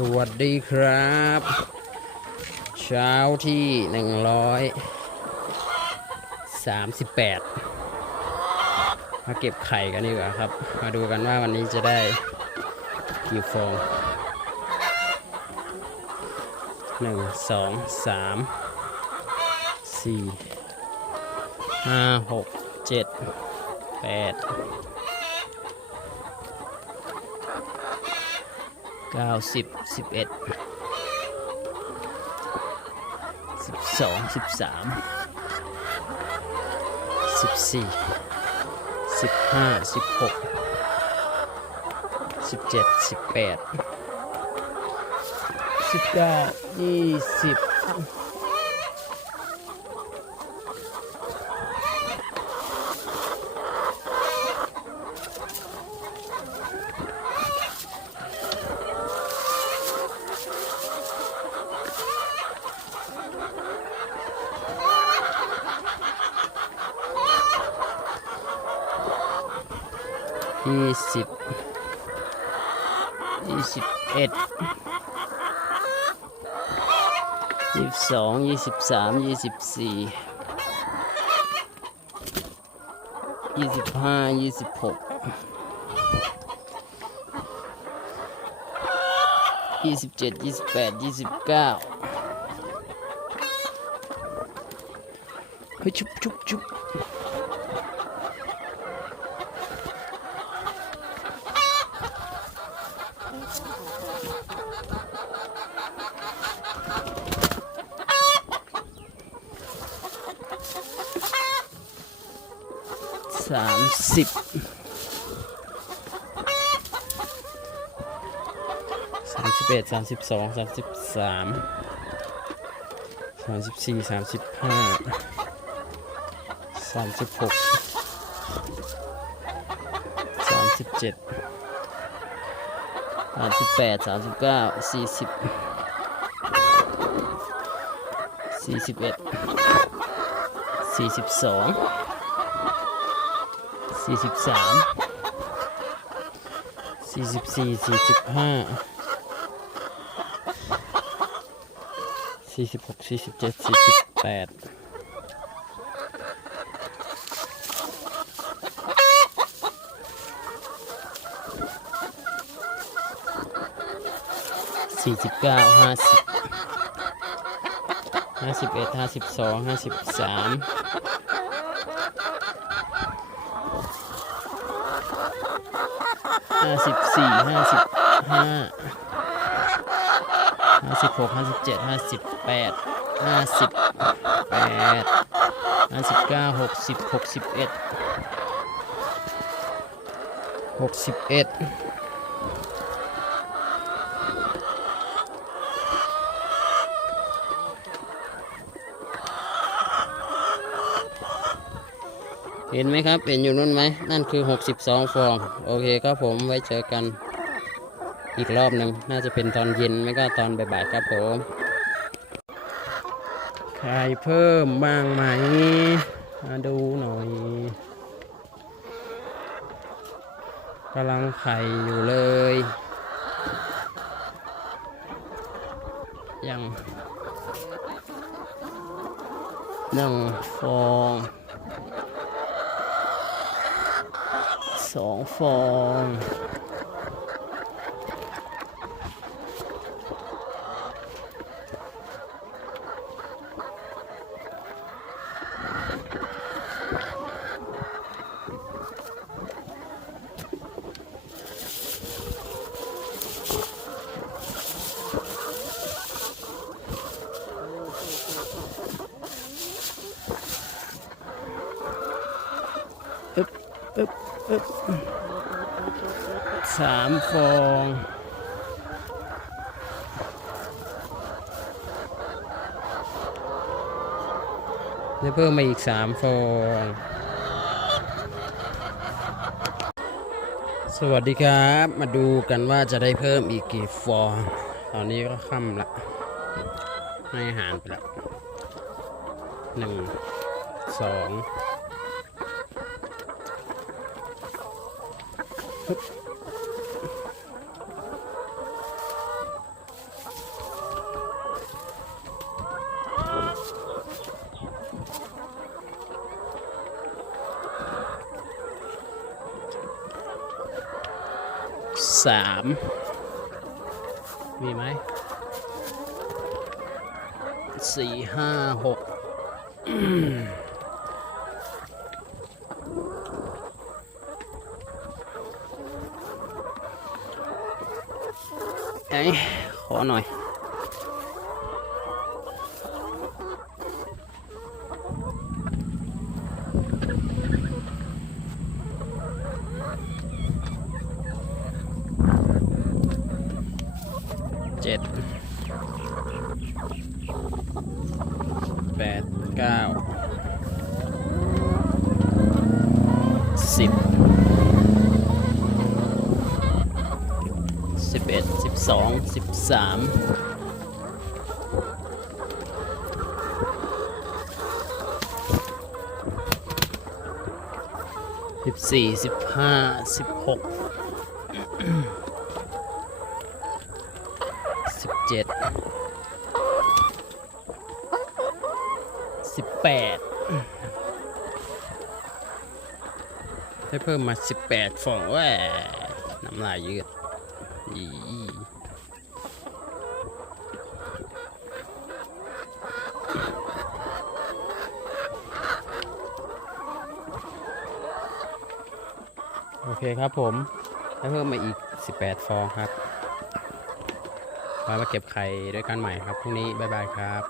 สวัสดีครับ เช้าที่หนึ่งร้อยสามสิบแปดมาเก็บไข่กันดีกว่าครับ มาดูกันว่าวันนี้จะได้กี่ฟองหนึ่งสองสามสี่ห้าหกเจ็ดแปด เก้าสิบสิบเอ็ดสิบสองสิบสามสิบสี่สิบห้าสิบหกสิบเจ็ดสิบแปดสิบเก้ายี่สิบ ยี่สิบยี่สิบเอ็ดยี่สิบสองยี่สิบสามยี่สิบสี่ยี่สิบห้ายี่สิบหกยี่สิบเจ็ดยี่สิบแปดยี่สิบเก้าเฮ้ยชุบชุบชุบ สามสิบสามสิบเอ็ดสามสิบสองสามสิบสามสามสิบสี่สามสิบห้าสามสิบหกสามสิบเจ็ด สามสิบแปดสามสิบเก้าสี่สิบสี่สิบเอ็ดสี่สิบสองสี่สิบสามสี่สิบสี่สี่สิบห้าสี่สิบหกสี่สิบเจ็ดสี่สิบแปด สี่สิบเก้าห้าสิบห้าสิบเอ็ดห้าสิบสองห้าสิบสามห้าสิบสี่ห้าสิบห้าห้าสิบหกห้าสิบเจ็ดห้าสิบแปดห้าสิบแปดห้าสิบเก้าหกสิบหกสิบเอ็ดหกสิบเอ็ด เห็นไหมครับ เห็นอยู่นู่นไหม นั่นคือ 62 ฟอง โอเคครับผมไว้เจอกันอีกรอบหนึ่งน่าจะเป็นตอนเย็นไม่ก็ตอนบ่ายๆครับผมใครเพิ่มบ้างไหมมาดูหน่อยกำลังไข่อยู่เลย ยังหนึ่งฟอง สองฟองอึ๊บอึ๊บอึ๊บ สามฟองได้เพิ่มมาอีกสามฟอง สวัสดีครับ มาดูกันว่าจะได้เพิ่มอีกกี่ฟอง ตอนนี้ก็ค่ำละ ให้อาหารไปละหนึ่งสอง สามมีไหมสี่ห้าหก đấy khó rồi. chết. Bẹt cao. Xịt. 11 12 13สิบสี่สิบห้าสิบหกสิบเจ็ดสิบแปดให้เพิ่มมาสิบแปดฟองว่าน้ำลายยืด อีโอเคครับผมได้เพิ่มมาอีก 18 ฟองครับไว้มาเก็บไข่ด้วยกันใหม่ครับพรุ่งนี้ บ๊ายบายครับ